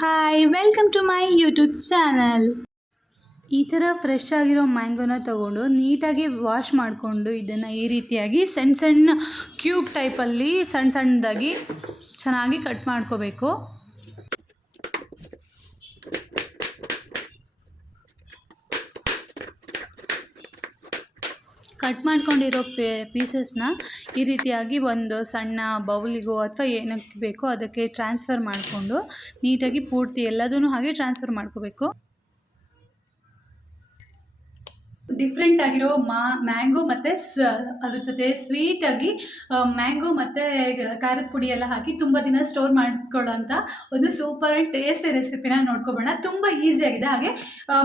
Hi welcome to my YouTube channel. ಈ ಥರ fresh ಆಗಿರೋ ಮ್ಯಾಂಗೋನ ತೊಗೊಂಡು ನೀಟಾಗಿ ವಾಶ್ ಮಾಡಿಕೊಂಡು ಇದನ್ನು ಈ ರೀತಿಯಾಗಿ ಸಣ್ಣ ಸಣ್ಣ ಕ್ಯೂಬ್ ಟೈಪಲ್ಲಿ ಸಣ್ಣದಾಗಿ ಚೆನ್ನಾಗಿ ಕಟ್ ಮಾಡ್ಕೋಬೇಕು. ಕಟ್ ಮಾಡ್ಕೊಂಡಿರೋ ಪೀಸಸ್ನ ಈ ರೀತಿಯಾಗಿ ಒಂದು ಸಣ್ಣ ಬೌಲಿಗೋ ಅಥವಾ ಏನಕ್ಕೆ ಬೇಕೋ ಅದಕ್ಕೆ ಟ್ರಾನ್ಸ್ಫರ್ ಮಾಡಿಕೊಂಡು ನೀಟಾಗಿ ಪೂರ್ತಿ ಎಲ್ಲದೂ ಹಾಗೆ ಟ್ರಾನ್ಸ್ಫರ್ ಮಾಡ್ಕೋಬೇಕು. ಡಿಫ್ರೆಂಟ್ ಆಗಿರೋ ಮ್ಯಾಂಗೋ ಮತ್ತು ಅದ್ರ ಜೊತೆ ಸ್ವೀಟಾಗಿ ಮ್ಯಾಂಗೋ ಮತ್ತು ಖಾರದ ಪುಡಿ ಎಲ್ಲ ಹಾಕಿ ತುಂಬ ದಿನ ಸ್ಟೋರ್ ಮಾಡ್ಕೊಳ್ಳೋ ಅಂತ ಒಂದು ಸೂಪರ್ ಆ್ಯಂಡ್ ಟೇಸ್ಟಿ ರೆಸಿಪಿನ ನೋಡ್ಕೊಬೋಣ. ತುಂಬ ಈಸಿಯಾಗಿದೆ, ಹಾಗೆ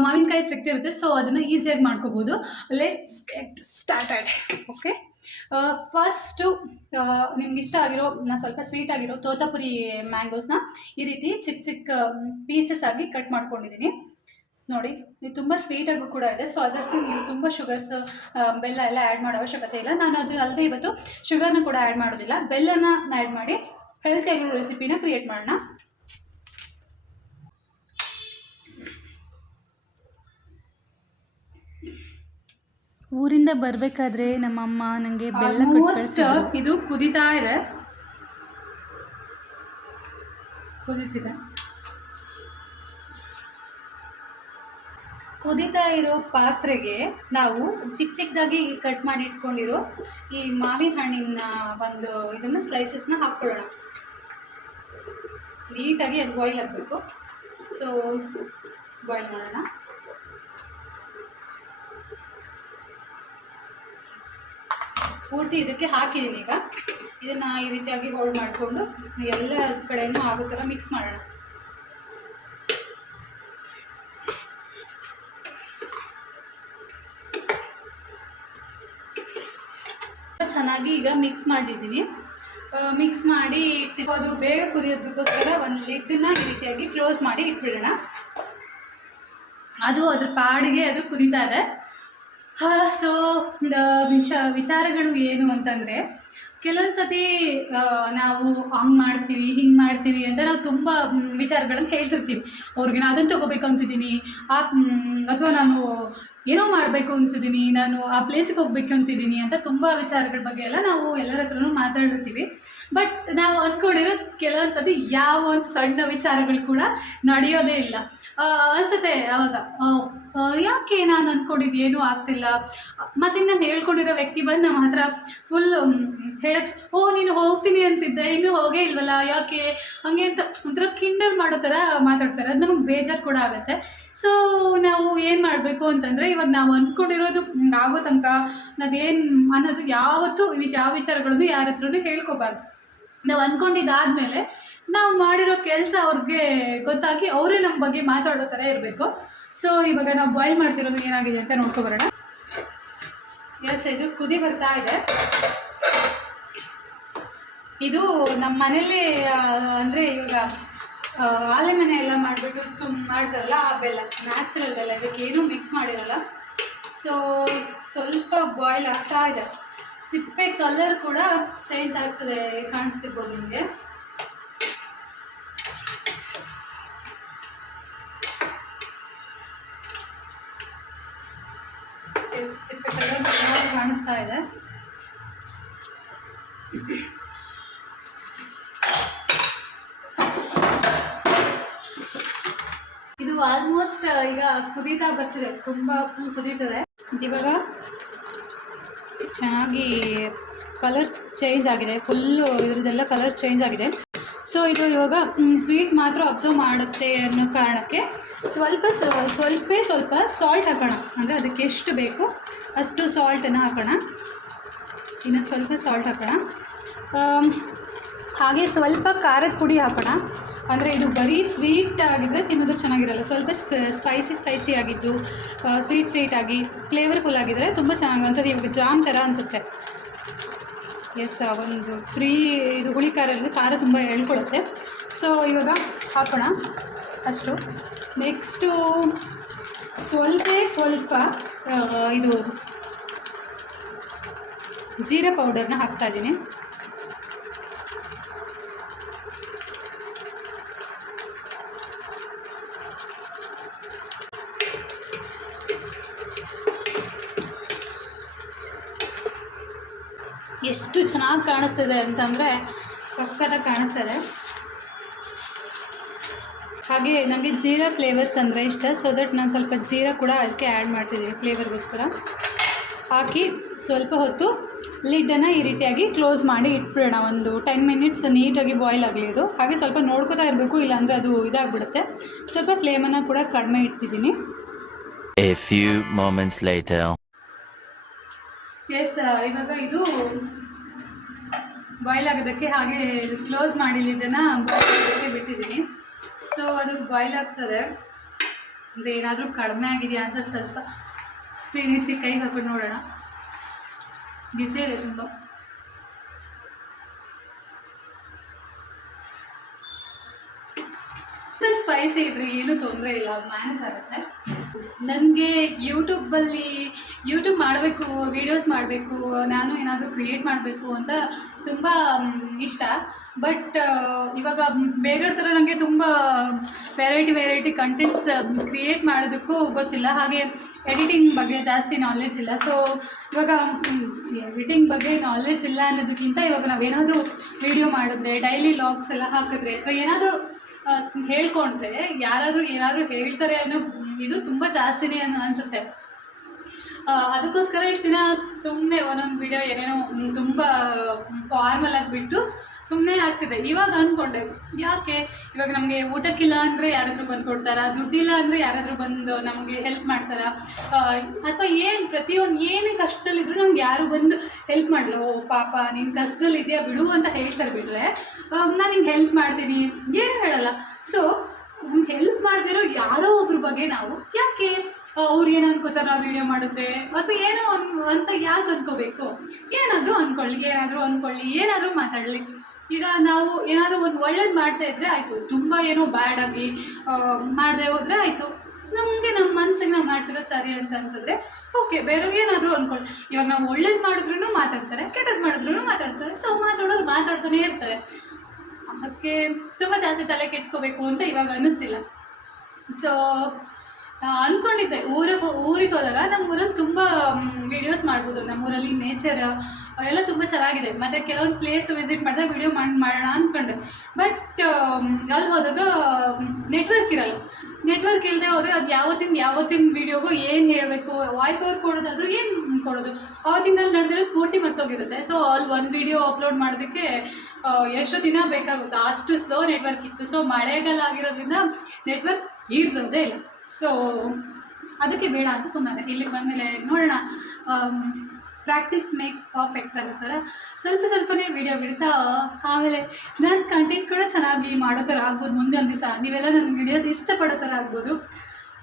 ಮಾವಿನಕಾಯಿ ಸಿಗ್ತಿರುತ್ತೆ, ಸೊ ಅದನ್ನು ಈಸಿಯಾಗಿ ಮಾಡ್ಕೋಬೋದು. Let's get started. Okay, first ನಿಮ್ಗೆ ಇಷ್ಟ ಆಗಿರೋ ಸ್ವಲ್ಪ ಸ್ವೀಟ್ ಆಗಿರೋ ತೋತಾಪುರಿ ಮ್ಯಾಂಗೋಸ್ನ ಈ ರೀತಿ ಚಿಕ್ಕ ಚಿಕ್ಕ ಪೀಸಸ್ ಆಗಿ ಕಟ್ ಮಾಡ್ಕೊಂಡಿದ್ದೀನಿ. ನೋಡಿ, ಇದು ತುಂಬ ಸ್ವೀಟಾಗೂ ಕೂಡ ಇದೆ, ಸೊ ಅದಕ್ಕೆ ನೀವು ತುಂಬ ಶುಗರ್ಸ್ ಬೆಲ್ಲ ಎಲ್ಲ ಆ್ಯಡ್ ಮಾಡೋ ಅವಶ್ಯಕತೆ ಇಲ್ಲ. ನಾನು ಅದು ಅಲ್ಲದೆ ಇವತ್ತು ಶುಗರ್ನ ಕೂಡ ಆ್ಯಡ್ ಮಾಡೋದಿಲ್ಲ, ಬೆಲ್ಲನ ಆ್ಯಡ್ ಮಾಡಿ ಹೆಲ್ತಿಯಾಗಿರೋ ರೆಸಿಪಿನ ಕ್ರಿಯೇಟ್ ಮಾಡೋಣ. ಊರಿಂದ ಬರಬೇಕಾದ್ರೆ ನಮ್ಮಮ್ಮ ನನಗೆ ಬೆಲ್ಲ ಇದು ಕುದೀತಾ ಇದೆ, ಕುದೀತಿದೆ. ಕುದೀತಾ ಇರೋ ಪಾತ್ರೆಗೆ ನಾವು ಚಿಕ್ಕ ಚಿಕ್ಕದಾಗಿ ಕಟ್ ಮಾಡಿ ಇಟ್ಕೊಂಡಿರೋ ಈ ಮಾವಿನ ಹಣ್ಣಿನ ಒಂದು ಇದನ್ನು ಸ್ಲೈಸಸ್ನ ಹಾಕ್ಕೊಳ್ಳೋಣ. ನೀಟಾಗಿ ಅದು ಬಾಯ್ಲ್ ಆಗಬೇಕು, ಸೊ ಬಾಯ್ಲ್ ಮಾಡೋಣ. ಪೂರ್ತಿ ಇದಕ್ಕೆ ಹಾಕಿದ್ದೀನಿ. ಈಗ ಇದನ್ನು ಈ ರೀತಿಯಾಗಿ ಹೋಲ್ಡ್ ಮಾಡಿಕೊಂಡು ಎಲ್ಲ ಕಡೆಯೂ ಆಗೋ ಥರ ಮಿಕ್ಸ್ ಮಾಡೋಣ. ಚೆನ್ನಾಗಿ ಈಗ ಮಿಕ್ಸ್ ಮಾಡಿದ್ದೀನಿ. ಮಿಕ್ಸ್ ಮಾಡಿ ಅದು ಬೇಗ ಕುದಿಯೋದಕ್ಕೋಸ್ಕರ ಒಂದು ಲಿಡ್ಡನ್ನ ಈ ರೀತಿಯಾಗಿ ಕ್ಲೋಸ್ ಮಾಡಿ ಇಟ್ಬಿಡೋಣ. ಅದು ಅದ್ರ ಪಾಡಿಗೆ ಅದು ಕುದೀತಾ ಇದೆ. ಸೊ ವಿಚಾರಗಳು ಏನು ಅಂತಂದರೆ, ಕೆಲವೊಂದು ಸತಿ ನಾವು ಹಂಗೆ ಮಾಡ್ತೀವಿ ಹಿಂಗೆ ಮಾಡ್ತೀವಿ ಅಂತ ನಾವು ತುಂಬ ವಿಚಾರಗಳನ್ನು ಹೇಳ್ತಿರ್ತೀವಿ ಅವ್ರಿಗೆ. ನಾನು ಅದನ್ನು ತೊಗೋಬೇಕು ಅಂತಿದ್ದೀನಿ, ಅಥವಾ ನಾನು ಏನೋ ಮಾಡಬೇಕು ಅಂತಿದ್ದೀನಿ, ನಾನು ಆ ಪ್ಲೇಸಿಗೆ ಹೋಗ್ಬೇಕು ಅಂತಿದ್ದೀನಿ ಅಂತ ತುಂಬ ವಿಚಾರಗಳ ಬಗ್ಗೆ ಎಲ್ಲ ನಾವು ಎಲ್ಲರ ಹತ್ರನೂ ಮಾತಾಡಿರ್ತೀವಿ. ಬಟ್ ನಾವು ಅಂದ್ಕೊಂಡಿರೋ ಕೆಲವೊಂದು ಸತಿ ಯಾವ ಒಂದು ಸಣ್ಣ ವಿಚಾರಗಳು ಕೂಡ ನಡೆಯೋದೇ ಇಲ್ಲ ಅನಿಸುತ್ತೆ. ಆವಾಗ ಯಾಕೆ ನಾನು ಅಂದ್ಕೊಂಡಿದ್ದು ಏನೂ ಆಗ್ತಿಲ್ಲ, ಮತ್ತು ನಾನು ಹೇಳ್ಕೊಂಡಿರೋ ವ್ಯಕ್ತಿ ಬಂದು ನಮ್ಮ ಹತ್ರ ಫುಲ್ ಹೇಳಕ್ಕೆ, ನೀನು ಹೋಗ್ತೀನಿ ಅಂತಿದ್ದೆ, ಇನ್ನೂ ಹೋಗೇ ಇಲ್ವಲ್ಲ, ಯಾಕೆ ಹಾಗೆ ಅಂತ ಒಂಥರ ಕಿಂಡಲ್ ಮಾಡೋ ಥರ ಮಾತಾಡ್ತಾರೆ. ಅದು ನಮಗೆ ಬೇಜಾರು ಕೂಡ ಆಗುತ್ತೆ. ಸೊ ನಾವು ಏನು ಮಾಡಬೇಕು ಅಂತಂದರೆ, ಇವಾಗ ನಾವು ಅಂದ್ಕೊಂಡಿರೋದು ಆಗೋ ತನಕ ನಾವೇನು ಅನ್ನೋದು ಯಾವತ್ತೂ ಯಾವ ವಿಚಾರಗಳನ್ನು ಯಾರ ಹತ್ರನೂ ಹೇಳ್ಕೊಬಾರ್ದು. ನಾವು ಅಂದ್ಕೊಂಡಿದ್ದಾದಮೇಲೆ ನಾವು ಮಾಡಿರೋ ಕೆಲಸ ಅವ್ರಿಗೆ ಗೊತ್ತಾಗಿ ಅವರೇ ನಮ್ಮ ಬಗ್ಗೆ ಮಾತಾಡೋ ಥರ ಇರಬೇಕು. ಸೊ ಇವಾಗ ನಾವು ಬಾಯ್ಲ್ ಮಾಡ್ತಿರೋದು ಏನಾಗಿದೆ ಅಂತ ನೋಡ್ಕೊಬರೋಣ. ಇದು ಕುದಿ ಬರ್ತಾ ಇದೆ. ಇದು ನಮ್ಮ ಮನೇಲಿ ಅಂದರೆ ಇವಾಗ ಆಲೆ ಮನೆ ಎಲ್ಲ ಮಾಡಿಬಿಟ್ಟು ಮಾಡ್ತಾರಲ್ಲ, ಆ ಬೆಲ್ಲ ನ್ಯಾಚುರಲ್ ಬೆಲ್ಲ, ಇದಕ್ಕೇನೂ ಮಿಕ್ಸ್ ಮಾಡಿರಲ್ಲ. ಸೊ ಸ್ವಲ್ಪ ಬಾಯ್ಲ್ ಆಗ್ತಾ ಇದೆ. ಸಿಪ್ಪೆ ಕಲರ್ ಕೂಡ ಚೇಂಜ್ ಆಗ್ತದೆ, ಕಾಣಿಸ್ತಿರ್ಬೋದು ನಿಮಗೆ. ಸಿಪ್ಪೆ ಕಲರ್ ಕಾಣಿಸ್ತಾ ಇದೆ. ಇದು ಆಲ್ಮೋಸ್ಟ್ ಈಗ ಕುದೀತಾ ಬರ್ತಿದೆ, ತುಂಬ ಫುಲ್ ಕುದೀತದೆ. ಇವಾಗ ಚೆನ್ನಾಗಿ ಕಲರ್ ಚೇಂಜ್ ಆಗಿದೆ, ಫುಲ್ಲು ಇದ್ರದ್ದೆಲ್ಲ ಕಲರ್ ಚೇಂಜ್ ಆಗಿದೆ. ಸೊ ಇದು ಇವಾಗ ಸ್ವೀಟ್ ಮಾತ್ರ ಅಬ್ಸರ್ವ್ ಮಾಡುತ್ತೆ ಅನ್ನೋ ಕಾರಣಕ್ಕೆ ಸ್ವಲ್ಪ ಸಾಲ್ಟ್ ಹಾಕೋಣ. ಅಂದರೆ ಅದಕ್ಕೆ ಎಷ್ಟು ಬೇಕು ಅಷ್ಟು ಸಾಲ್ಟನ್ನು ಹಾಕೋಣ. ಇನ್ನು ಸ್ವಲ್ಪ ಸಾಲ್ಟ್ ಹಾಕೋಣ. ಹಾಗೆ ಸ್ವಲ್ಪ ಖಾರದ ಪುಡಿ ಹಾಕೋಣ. ಅಂದರೆ ಇದು ಬರೀ ಸ್ವೀಟ್ ಆಗಿದ್ದರೆ ತಿನ್ನೋದು ಚೆನ್ನಾಗಿರಲ್ಲ. ಸ್ವಲ್ಪ ಸ್ಪೈಸಿ ಆಗಿದ್ದು, ಸ್ವೀಟ್ ಆಗಿ ಫ್ಲೇವರ್ಫುಲ್ ಆಗಿದ್ದರೆ ತುಂಬ ಚೆನ್ನಾಗಿ ಅನ್ಸುತ್ತೆ. ಇವಾಗ ಜಾಮ್ ಥರ ಅನಿಸುತ್ತೆ. ಎಸ್, ಒಂದು ಇದು ಹುಳಿ ಖಾರ ತುಂಬ ಎಳ್ಕೊಳ್ಳುತ್ತೆ. ಸೊ ಇವಾಗ ಹಾಕೋಣ ಅಷ್ಟು. ನೆಕ್ಸ್ಟು ಸ್ವಲ್ಪ ಇದು ಜೀರಾ ಪೌಡರ್ನ ಹಾಕ್ತಾಯಿದ್ದೀನಿ. ಎಷ್ಟು ಚೆನ್ನಾಗಿ ಕಾಣಿಸ್ತಿದೆ ಅಂತಂದರೆ ಸಕ್ಕತ್ತಾಗಿ ಕಾಣಿಸ್ತಿದೆ. ಹಾಗೆ ನನಗೆ ಜೀರಾ ಫ್ಲೇವರ್ಸ್ ಅಂದರೆ ಇಷ್ಟ, ಸೊ ದಟ್ ನಾನು ಸ್ವಲ್ಪ ಜೀರಾ ಕೂಡ ಅದಕ್ಕೆ ಆ್ಯಡ್ ಮಾಡ್ತಿದ್ದೀನಿ ಫ್ಲೇವರ್ಗೋಸ್ಕರ. ಹಾಕಿ ಸ್ವಲ್ಪ ಹೊತ್ತು ಲಿಡ್ಡನ್ನು ಈ ರೀತಿಯಾಗಿ ಕ್ಲೋಸ್ ಮಾಡಿ ಇಟ್ಬಿಡೋಣ. ಒಂದು 10 ಮಿನಿಟ್ಸ್ ನೀಟಾಗಿ ಬಾಯ್ಲ್ ಆಗಲಿ ಇದು. ಹಾಗೆ ಸ್ವಲ್ಪ ನೋಡ್ಕೋತಾ ಇರಬೇಕು, ಇಲ್ಲಾಂದರೆ ಅದು ಇದಾಗ್ಬಿಡುತ್ತೆ. ಸ್ವಲ್ಪ ಫ್ಲೇಮನ್ನು ಕೂಡ ಕಡಿಮೆ ಇಡ್ತಿದ್ದೀನಿ. A few moments later. Yes, ಇವಾಗ ಇದು ಬಾಯ್ಲ್ ಆಗೋದಕ್ಕೆ ಹಾಗೆ ಕ್ಲೋಸ್ ಮಾಡಿ ಲಿಡ್ಡನ್ನು ಬಾಯ್ಲ್ ಆಗೋದಕ್ಕೆ ಬಿಟ್ಟಿದ್ದೀನಿ. ಸೊ ಅದು ಬಾಯ್ಲ್ ಆಗ್ತದೆ. ಅಂದರೆ ಏನಾದರೂ ಕಡಿಮೆ ಆಗಿದೆಯಾ ಅಂತ ಸ್ವಲ್ಪ ಈ ರೀತಿ ಕೈಗೆ ಹಾಕೊಂಡು ನೋಡೋಣ. ಬಿಸಿ ಇದೆ ತುಂಬ. ಸ್ಪೈಸಿ ಇದ್ರೆ ಏನೂ ತೊಂದರೆ ಇಲ್ಲ, ಅದು ಮ್ಯಾನೇಜ್ ಆಗುತ್ತೆ. ನನಗೆ ಯೂಟ್ಯೂಬ್ ಮಾಡಬೇಕು, ವೀಡಿಯೋಸ್ ಮಾಡಬೇಕು, ನಾನು ಏನಾದರೂ ಕ್ರಿಯೇಟ್ ಮಾಡಬೇಕು ಅಂತ ತುಂಬ ಇಷ್ಟ. ಬಟ್ ಇವಾಗ ಬೇರೆಯವ್ರ ಥರ ನನಗೆ ತುಂಬ ವೆರೈಟಿ ಕಂಟೆಂಟ್ಸ್ ಕ್ರಿಯೇಟ್ ಮಾಡೋದಕ್ಕೂ ಗೊತ್ತಿಲ್ಲ. ಹಾಗೆ ಎಡಿಟಿಂಗ್ ಬಗ್ಗೆ ಜಾಸ್ತಿ ನಾಲೆಡ್ಜ್ ಇಲ್ಲ. ಸೊ ಇವಾಗ ಎಡಿಟಿಂಗ್ ಬಗ್ಗೆ ನಾಲೆಡ್ಜ್ ಇಲ್ಲ ಅನ್ನೋದಕ್ಕಿಂತ ಇವಾಗ ನಾವೇನಾದರೂ ವೀಡಿಯೋ ಮಾಡಿದ್ರೆ, ಡೈಲಿ ಲಾಗ್ಸ್ ಎಲ್ಲ ಹಾಕಿದ್ರೆ, ಅಥವಾ ಏನಾದರೂ ಹೇಳ್ಕೊಂಡ್ರೆ ಯಾರಾದರೂ ಏನಾದರೂ ಹೇಳ್ತಾರೆ ಅನ್ನೋ ಇದು ತುಂಬ ಜಾಸ್ತಿನೇ ಅನಿಸುತ್ತೆ. ಅದಕ್ಕೋಸ್ಕರ ಇಷ್ಟು ದಿನ ಸುಮ್ಮನೆ ಒಂದೊಂದು ವೀಡಿಯೋ ಏನೇನೋ ತುಂಬ ಫಾರ್ಮಲ್ ಆಗಿಬಿಟ್ಟು ಸುಮ್ಮನೆ ಆಗ್ತಿದೆ. ಇವಾಗ ಅಂದ್ಕೊಂಡೆ, ಯಾಕೆ ಇವಾಗ ನಮಗೆ ಊಟಕ್ಕಿಲ್ಲ ಅಂದರೆ ಯಾರಾದರೂ ಬಂದು ಕೊಡ್ತಾರಾ, ದುಡ್ಡಿಲ್ಲ ಅಂದರೆ ಯಾರಾದರೂ ಬಂದು ನಮಗೆ ಹೆಲ್ಪ್ ಮಾಡ್ತಾರಾ, ಅಥವಾ ಪ್ರತಿಯೊಂದು ಏನೇ ಕಷ್ಟದಲ್ಲಿದ್ದರೂ ನಮ್ಗೆ ಯಾರು ಬಂದು ಹೆಲ್ಪ್ ಮಾಡಲ್ಲ. ಓ ಪಾಪ ನೀನು ಕಷ್ಟದಲ್ಲಿದೆಯಾ ಬಿಡು ಅಂತ ಹೇಳ್ತಾರೆ ಬಿಟ್ಟರೆ, ನಾನು ಹಿಂಗೆ ಹೆಲ್ಪ್ ಮಾಡ್ತೀನಿ ಏನೂ ಹೇಳಲ್ಲ. ಸೊ ನಮ್ಗೆ ಹೆಲ್ಪ್ ಮಾಡದಿರೋ ಯಾರೋ ಒಬ್ರ ಬಗ್ಗೆ ನಾವು ಯಾಕೆ ಅವ್ರು ಏನು ಅನ್ಕೋತಾರೆ ನಾವು ವೀಡಿಯೋ ಮಾಡಿದ್ರೆ, ಅಥವಾ ಏನೋ ಅಂತ ಯಾಕೆ ಅಂದ್ಕೋಬೇಕು? ಏನಾದರೂ ಅಂದ್ಕೊಳ್ಳಿ, ಏನಾದರೂ ಮಾತಾಡಲಿ. ಈಗ ನಾವು ಏನಾದರೂ ಒಂದು ಒಳ್ಳೇದು ಮಾಡ್ತಾಯಿದ್ರೆ ಆಯಿತು, ತುಂಬ ಏನೋ ಬ್ಯಾಡಾಗಿ ಮಾಡದೆ ಹೋದರೆ ಆಯಿತು. ನಮಗೆ ನಮ್ಮ ಮನಸ್ಸಿಗೆ ನಾವು ಮಾಡ್ತಿರೋದು ಸರಿ ಅಂತ ಅನ್ಸಿದ್ರೆ ಓಕೆ, ಬೇರೆಯವ್ರಿಗೆ ಏನಾದರೂ ಅಂದ್ಕೊಳ್ಳಿ. ಇವಾಗ ನಾವು ಒಳ್ಳೇದು ಮಾಡಿದ್ರೂ ಮಾತಾಡ್ತಾರೆ, ಕೆಟ್ಟದ್ದು ಮಾಡಿದ್ರೂ ಮಾತಾಡ್ತಾರೆ. ಸೊ ಮಾತಾಡೋರು ಮಾತಾಡ್ತಾನೇ ಇರ್ತಾರೆ. ಅದಕ್ಕೆ ತುಂಬ ಜಾಸ್ತಿ ತಲೆ ಕೆಡಿಸ್ಕೋಬೇಕು ಅಂತ ಇವಾಗ ಅನ್ನಿಸ್ತಿಲ್ಲ. ಸೊ ಅಂದ್ಕೊಂಡಿದ್ದೆ ಊರಿಗೆ ಹೋದಾಗ ನಮ್ಮ ಊರಲ್ಲಿ ತುಂಬ ವೀಡಿಯೋಸ್ ಮಾಡ್ಬೋದು. ನಮ್ಮೂರಲ್ಲಿ ನೇಚರ್ ಎಲ್ಲ ತುಂಬ ಚೆನ್ನಾಗಿದೆ. ಮತ್ತು ಕೆಲವೊಂದು ಪ್ಲೇಸ್ ವಿಸಿಟ್ ಮಾಡಿದಾಗ ವೀಡಿಯೋ ಮಾಡೋಣ ಅಂದ್ಕೊಂಡೆ. ಬಟ್ ಅಲ್ಲಿ ಹೋದಾಗ ನೆಟ್ವರ್ಕ್ ಇಲ್ಲದೆ ಹೋದರೆ ಅದು ಯಾವತ್ತಿನ ವೀಡಿಯೋಗೂ ಏನು ಹೇಳಬೇಕು, ವಾಯ್ಸ್ ಓವರ್ ಕೊಡೋದಾದರೂ ಏನು ಕೊಡೋದು, ಆವತ್ತಿನಲ್ಲಿ ನಡೆದಿರೋದು ಪೂರ್ತಿ ಮರ್ತೋಗಿರುತ್ತೆ. ಸೊ ಅಲ್ಲಿ ಒಂದು ವೀಡಿಯೋ ಅಪ್ಲೋಡ್ ಮಾಡೋದಕ್ಕೆ ಎಷ್ಟೋ ದಿನ ಬೇಕಾಗುತ್ತೆ, ಅಷ್ಟು ಸ್ಲೋ ನೆಟ್ವರ್ಕ್ ಇತ್ತು. ಸೊ ಮಳೆಗಾಲ ಆಗಿರೋದ್ರಿಂದ ನೆಟ್ವರ್ಕ್ ಇರೋದೇ ಇಲ್ಲ. ಸೊ ಅದಕ್ಕೆ ಬೇಡ ಅಂತ ಸುಮ್ಮನೆ ಇಲ್ಲಿಗೆ ಬಂದಮೇಲೆ ನೋಡೋಣ, ಪ್ರಾಕ್ಟೀಸ್ ಮೇಕ್ ಪರ್ಫೆಕ್ಟ್ ಅನ್ನೋ ಥರ ಸ್ವಲ್ಪನೇ ವೀಡಿಯೋ ಬಿಡ್ತಾ ಆಮೇಲೆ ನನ್ನ ಕಂಟೆಂಟ್ ಕೂಡ ಚೆನ್ನಾಗಿ ಮಾಡೋ ಥರ ಆಗ್ಬೋದು. ಮುಂದೆ ಒಂದು ದಿವಸ ನೀವೆಲ್ಲ ನನ್ನ ವೀಡಿಯೋಸ್ ಇಷ್ಟಪಡೋ ಥರ ಆಗ್ಬೋದು.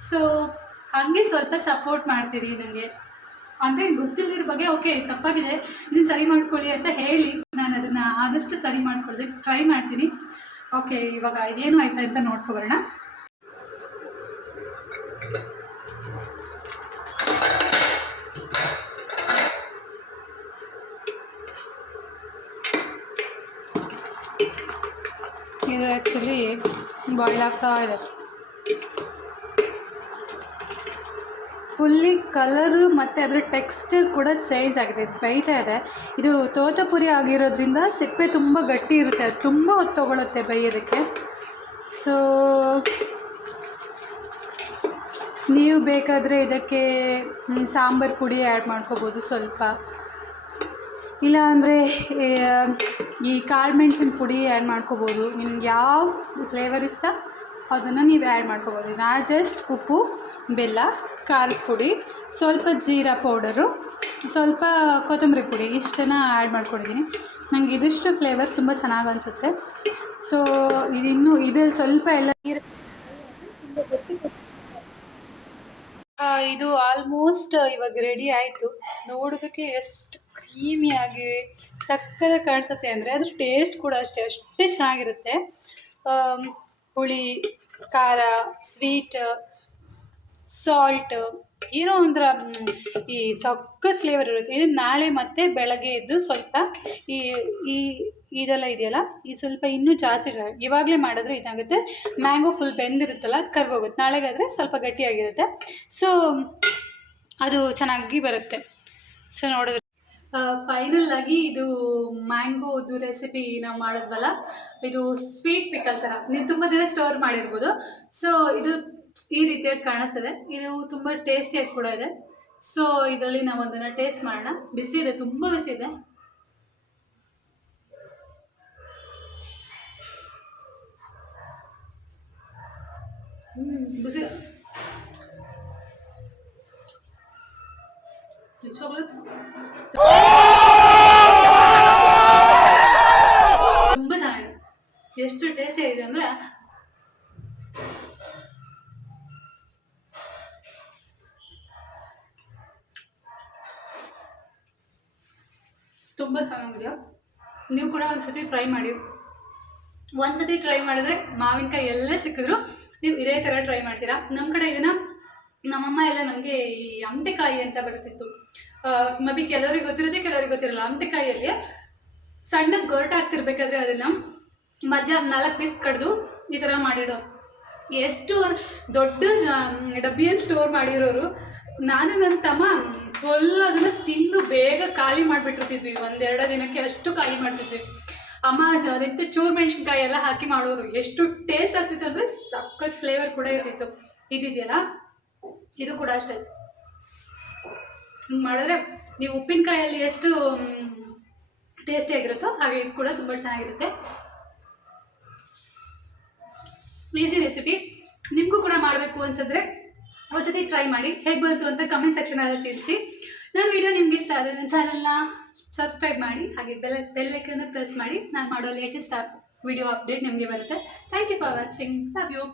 ಸೊ ಹಾಗೆ ಸ್ವಲ್ಪ ಸಪೋರ್ಟ್ ಮಾಡ್ತೀರಿ ನನಗೆ. ಅಂದರೆ ಗೊತ್ತಿಲ್ಲದಿರೋ ಬಗ್ಗೆ ಓಕೆ ತಪ್ಪಾಗಿದೆ ಇದನ್ನು ಸರಿ ಮಾಡ್ಕೊಳ್ಳಿ ಅಂತ ಹೇಳಿ ನಾನು ಅದನ್ನು ಆದಷ್ಟು ಸರಿ ಮಾಡ್ಕೊಳ್ಳೋದಕ್ಕೆ ಟ್ರೈ ಮಾಡ್ತೀನಿ. ಓಕೆ, ಇವಾಗ ಇದೇನು ಆಯ್ತಾ ಅಂತ ನೋಡ್ಕೊಬರೋಣ. ಇದು ಆ್ಯಕ್ಚುಲಿ ಬಾಯ್ಲ್ ಆಗ್ತಾ ಇದೆ. ಫುಲ್ಲಿ ಕಲರು ಮತ್ತು ಅದರ ಟೆಕ್ಸ್ಚರ್ ಕೂಡ ಚೇಂಜ್ ಆಗಿದೆ, ಬೇಯ್ತಾ ಇದೆ. ಇದು ತೋತಪುರಿ ಆಗಿರೋದ್ರಿಂದ ಸಿಪ್ಪೆ ತುಂಬ ಗಟ್ಟಿ ಇರುತ್ತೆ, ಅದು ತುಂಬ ಹೊತ್ತು ತೊಗೊಳುತ್ತೆ ಬೇಯೋದಕ್ಕೆ. ಸೊ ನೀವು ಬೇಕಾದರೆ ಇದಕ್ಕೆ ಸಾಂಬಾರು ಪುಡಿ ಆ್ಯಡ್ ಮಾಡ್ಕೋಬೋದು ಸ್ವಲ್ಪ, ಇಲ್ಲ ಅಂದರೆ ಈ ಕಾಳು ಮೆಣಸಿನ ಪುಡಿ ಆ್ಯಡ್ ಮಾಡ್ಕೋಬೋದು. ನಿಮ್ಗೆ ಯಾವ ಫ್ಲೇವರ್ ಇಷ್ಟ ಅದನ್ನು ನೀವು ಆ್ಯಡ್ ಮಾಡ್ಕೋಬೋದು. ನಾನು ಜಸ್ಟ್ ಉಪ್ಪು, ಬೆಲ್ಲ, ಖಾರದ ಪುಡಿ, ಸ್ವಲ್ಪ ಜೀರಾ ಪೌಡರು, ಸ್ವಲ್ಪ ಕೊತ್ತಂಬರಿ ಪುಡಿ ಇಷ್ಟನ್ನು ಆ್ಯಡ್ ಮಾಡ್ಕೊಂಡಿದ್ದೀನಿ. ನನಗೆ ಇದಿಷ್ಟು ಫ್ಲೇವರ್ ತುಂಬ ಚೆನ್ನಾಗಿ ಅನಿಸುತ್ತೆ. ಸೊ ಇದು ಸ್ವಲ್ಪ ಎಲ್ಲ ಇದು ಆಲ್ಮೋಸ್ಟ್ ಇವಾಗ ರೆಡಿ ಆಯಿತು. ನೋಡೋದಕ್ಕೆ ಎಷ್ಟು ಕ್ರೀಮಿಯಾಗಿ ಸಕ್ಕತ್ತಾಗಿ ಕಾಣಿಸುತ್ತೆ ಅಂದರೆ ಅದ್ರ ಟೇಸ್ಟ್ ಕೂಡ ಅಷ್ಟೇ ಚೆನ್ನಾಗಿರುತ್ತೆ. ಹುಳಿ, ಖಾರ, ಸ್ವೀಟ್, ಸಾಲ್ಟ್ ಏನೋ ಒಂಥರ ಈ ಸಕ್ಕತ್ ಫ್ಲೇವರ್ ಇರುತ್ತೆ. ಇದು ನಾಳೆ ಮತ್ತು ಬೆಳಗ್ಗೆ ಎದ್ದು ಸ್ವಲ್ಪ ಇದೆಲ್ಲ ಇದೆಯಲ್ಲ ಈ ಸ್ವಲ್ಪ ಇನ್ನೂ ಜಾಸ್ತಿ ಇವಾಗಲೇ ಮಾಡಿದ್ರೆ ಇದಾಗುತ್ತೆ. ಮ್ಯಾಂಗೋ ಫುಲ್ ಬೆಂದಿರುತ್ತಲ್ಲ ಅದು ಕರ್ಗೋಗುತ್ತೆ. ನಾಳೆಗಾದರೆ ಸ್ವಲ್ಪ ಗಟ್ಟಿಯಾಗಿರುತ್ತೆ. ಸೊ ಅದು ಚೆನ್ನಾಗಿ ಬರುತ್ತೆ. ಸೊ ನೋಡಿದ್ರೆ ಫೈನಲ್ ಆಗಿ ಇದು ಮ್ಯಾಂಗೋದು ರೆಸಿಪಿ ನಾವು ಮಾಡಿದ್ವಲ್ಲ, ಇದು ಸ್ವೀಟ್ ಪಿಕಲ್ ಥರ ನೀವು ತುಂಬ ದಿನ ಸ್ಟೋರ್ ಮಾಡಿರ್ಬೋದು. ಸೊ ಇದು ಈ ರೀತಿಯಾಗಿ ಕಾಣಿಸ್ತದೆ. ಇದು ತುಂಬ ಟೇಸ್ಟಿಯಾಗಿ ಕೂಡ ಇದೆ. ಸೊ ಇದರಲ್ಲಿ ನಾವು ಅದನ್ನು ಟೇಸ್ಟ್ ಮಾಡೋಣ. ಬಿಸಿ ಇದೆ, ತುಂಬ ಬಿಸಿ ಇದೆ. ಬಿಸಿ ನಿಜವಾಗ್ಲೂ ತುಂಬ ಚೆನ್ನಾಗಿದೆ. ಎಷ್ಟು ಟೇಸ್ಟಿ ಆಗಿದೆ ಅಂದರೆ ತುಂಬ ಚೆನ್ನಾಗಿದೆಯೋ. ನೀವು ಕೂಡ ಒಂದ್ಸತಿ ಟ್ರೈ ಮಾಡಿ. ಒಂದ್ಸತಿ ಟ್ರೈ ಮಾಡಿದ್ರೆ ಮಾವಿನಕಾಯಿ ಎಲ್ಲೇ ಸಿಕ್ಕಿದ್ರು ನೀವು ಇದೇ ಥರ ಟ್ರೈ ಮಾಡ್ತೀರಾ. ನಮ್ಮ ಕಡೆ ಇದನ್ನು ನಮ್ಮಮ್ಮ ಎಲ್ಲ ನಮಗೆ ಈ ಅಮಟೆಕಾಯಿ ಅಂತ ಬರ್ತಿತ್ತು. ಮೇ ಬಿ ಕೆಲವ್ರಿಗೆ ಗೊತ್ತಿರುತ್ತೆ, ಕೆಲವ್ರಿಗೆ ಗೊತ್ತಿರಲ್ಲ. ಅಮಟೆಕಾಯಿಯಲ್ಲಿ ಸಣ್ಣಗೆ ಗೊರಟಾಗ್ತಿರ್ಬೇಕಾದ್ರೆ ಅದನ್ನು ಮಧ್ಯ 4 ಪೀಸ್ ಕಡ್ದು ಈ ಥರ ಮಾಡಿಡೋ. ಎಷ್ಟು ದೊಡ್ಡ ಡಬ್ಬಿಯಲ್ಲಿ ಸ್ಟೋರ್ ಮಾಡಿರೋರು. ನಾನು ನನ್ನ ತಮ್ಮ ಫುಲ್ ಅದನ್ನು ತಿಂದು ಬೇಗ ಖಾಲಿ ಮಾಡಿಬಿಟ್ಟಿರ್ತಿದ್ವಿ. 1-2 ದಿನಕ್ಕೆ ಅಷ್ಟು ಖಾಲಿ ಮಾಡ್ತಿದ್ವಿ. ಅಮ್ಮ ಅದಕ್ಕೆ ಚೂರು ಮೆಣಸಿನ್ಕಾಯಿ ಎಲ್ಲ ಹಾಕಿ ಮಾಡೋರು. ಎಷ್ಟು ಟೇಸ್ಟ್ ಆಗ್ತಿತ್ತು ಅಂದರೆ ಸಖತ್ ಫ್ಲೇವರ್ ಕೂಡ ಇರ್ತಿತ್ತು. ಇದಿದೆಯಲ್ಲ, ಇದು ಕೂಡ ಅಷ್ಟೇ. ಮಾಡಿದ್ರೆ ನೀವು ಉಪ್ಪಿನಕಾಯಲ್ಲಿ ಎಷ್ಟು ಟೇಸ್ಟಿಯಾಗಿರುತ್ತೋ ಹಾಗೆ ಇದು ಕೂಡ ತುಂಬ ಚೆನ್ನಾಗಿರುತ್ತೆ. Easy recipe. ನಿಮಗೂ ಕೂಡ ಮಾಡಬೇಕು ಅನ್ಸಿದ್ರೆ ಒಂದ್ಸತಿ ಟ್ರೈ ಮಾಡಿ. ಹೇಗೆ ಬಂತು ಅಂತ ಕಮೆಂಟ್ ಸೆಕ್ಷನಲ್ಲಿ ತಿಳಿಸಿ. ನನ್ನ ವಿಡಿಯೋ ನಿಮ್ಗೆ ಇಷ್ಟ ಆದರೆ ನನ್ನ ಚಾನಲ್ನ ಸಬ್ಸ್ಕ್ರೈಬ್ ಮಾಡಿ, ಹಾಗೆ ಬೆಲ್ ಐಕನ್ನ ಪ್ರೆಸ್ ಮಾಡಿ. ನಾನು ಮಾಡೋ ಲೇಟೆಸ್ಟ್ ವಿಡಿಯೋ ಅಪ್ಡೇಟ್ ನಿಮಗೆ ಬರುತ್ತೆ. Thank you for watching. Love you.